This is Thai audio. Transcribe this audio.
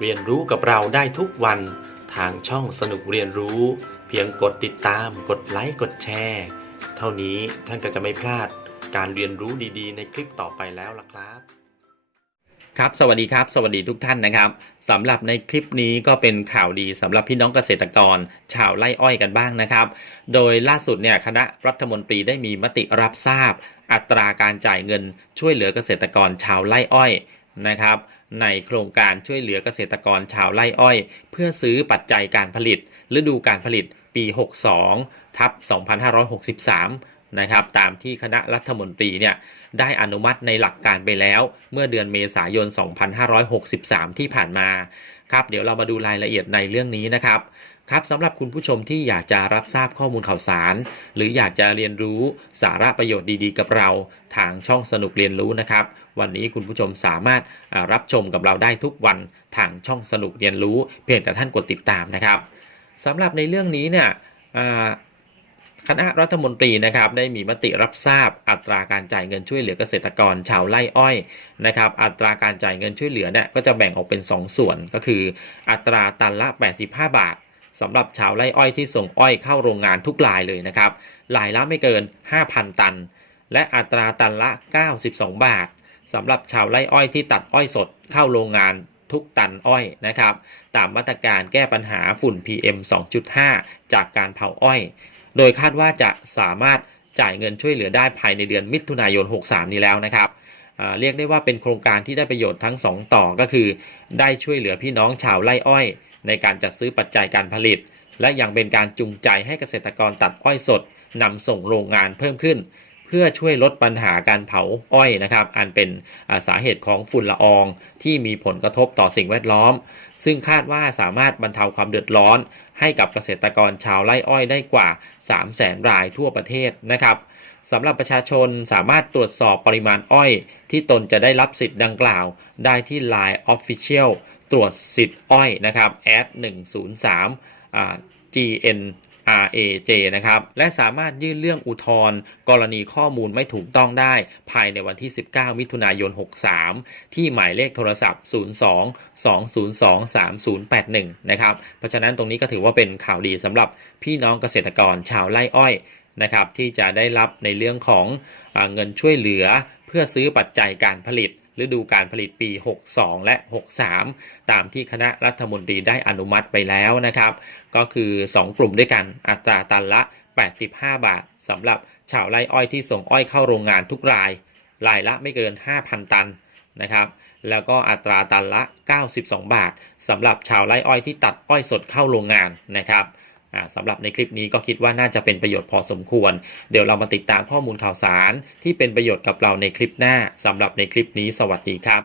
เรียนรู้กับเราได้ทุกวัน ทางช่องสนุกเรียนรู้ เพียงกดติดตาม กดไลค์กดแชร์เท่านี้ท่านก็จะไม่พลาดการเรียนรู้ดีๆ ในคลิปต่อไปแล้วล่ะครับครับสวัสดีครับ สวัสดีทุกท่านนะครับสำหรับในคลิปนี้ก็เป็นข่าวดีสำหรับพี่น้องเกษตรกร ชาวไร่อ้อยกันบ้างนะครับ โดยล่าสุดเนี่ยคณะรัฐมนตรีได้มีมติรับทราบ อัตราการจ่ายเงินช่วยเหลือเกษตรกรชาวไร่อ้อยนะครับ ในโครงการช่วยเหลือเกษตรกรชาวไร่อ้อย เพื่อซื้อปัจจัยการผลิตฤดูการผลิตปี 62ทับ2563 นะครับตามที่คณะรัฐมนตรีเนี่ยได้อนุมัติในหลักการไปแล้ว เมื่อเดือนเมษายน 2563 ที่ผ่านมาครับเดี๋ยวเรามาดูรายละเอียดในเรื่องนี้นะครับครับสำหรับคุณผู้ชมที่อยากจะรับทราบข้อมูลข่าวสาร หรืออยากจะเรียนรู้สาระประโยชน์ดีๆ กับเรา ทางช่องสนุกเรียนรู้นะครับ วันนี้คุณผู้ชมสามารถรับชมกับเราได้ทุกวันทางช่องสนุกเรียนรู้ เพียงแต่ท่านกดติดตามนะครับสำหรับในเรื่องนี้เนี่ย คณะรัฐมนตรีนะครับได้มีมติรับทราบอัตราการจ่ายเงินช่วยเหลือเกษตรกรชาวไร่อ้อยนะครับ อัตราการจ่ายเงินช่วยเหลือเนี่ยก็จะแบ่งออกเป็น 2 ส่วนก็คือ อัตราตันละ 85 บาทสำหรับชาวไร่อ้อยที่ส่งอ้อยเข้าโรงงานทุกรายเลยนะครับรายละไม่เกิน 5,000 ตัน และอัตราตันละ 92 บาทสำหรับชาวไร่อ้อยที่ตัดอ้อยสดเข้าโรงงานทุกตันอ้อยนะครับ ตามมาตรการแก้ปัญหาฝุ่น PM 2.5 จากการเผาอ้อย โดยคาดว่าจะสามารถจ่ายเงินช่วยเหลือได้ภายในเดือนมิถุนายน 63 นี้แล้วนะครับเรียกได้ว่าเป็นโครงการที่ได้ประโยชน์ทั้ง 2 ต่อก็คือ ได้ช่วยเหลือพี่น้องชาวไร่อ้อย ในการจัดซื้อปัจจัยการผลิต และยังเป็นการจูงใจให้เกษตรกรตัดอ้อยสดนำส่งโรงงานเพิ่มขึ้น พื่อช่วยลดปัญหาการเผาอ้อยนะครับอันเป็นสาเหตุของฝุ่นละอองที่มีผลกระทบต่อสิ่งแวดล้อม ซึ่งคาดว่าสามารถบรรเทาความเดือดร้อน ให้กับเกษตรกรชาวไร่อ้อยได้กว่า 3 0 0แสนรายทั่วประเทศนะครับสำหรับประชาชนสามารถตรวจสอบปริมาณอ้อย ที่ตนจะได้รับสิทธิ์ดังกล่าว ได้ที่ Line Official ตรวจสิทธิ์อ้อยนะครับ at 103อ่า GN RAJ นะครับ และสามารถยื่นเรื่องอุทธรณ์กรณีข้อมูลไม่ถูกต้องได้ ภายในวันที่ 19 มิถุนายน 63 ที่หมายเลขโทรศัพท์ 02 202 3081 นะครับ เพราะฉะนั้นตรงนี้ก็ถือว่าเป็นข่าวดีสำหรับพี่น้องเกษตรกรชาวไร่อ้อยนะครับที่จะได้รับในเรื่องของอเงินช่วยเหลือเพื่อซื้อปัจจัยการผลิต ฤดูการผลิตปี 62 และ 63 ตามที่คณะรัฐมนตรีได้อนุมัติไปแล้วนะครับ ก็คือ 2 กลุ่มด้วยกันอัตราตันละ 85 บาทสำหรับชาวไร่อ้อยที่ส่งอ้อยเข้าโรงงานทุกราย รายละไม่เกิน 5,000 ตันนะครับแล้วก็อัตราตันละ 92 บาทสำหรับชาวไร่อ้อยที่ตัดอ้อยสดเข้าโรงงานนะครับ สำหรับในคลิปนี้ก็คิดว่าน่าจะเป็นประโยชน์พอสมควร เดี๋ยวเรามาติดตามข้อมูลข่าวสาร ที่เป็นประโยชน์กับเราในคลิปหน้าสำหรับในคลิปนี้สวัสดีครับ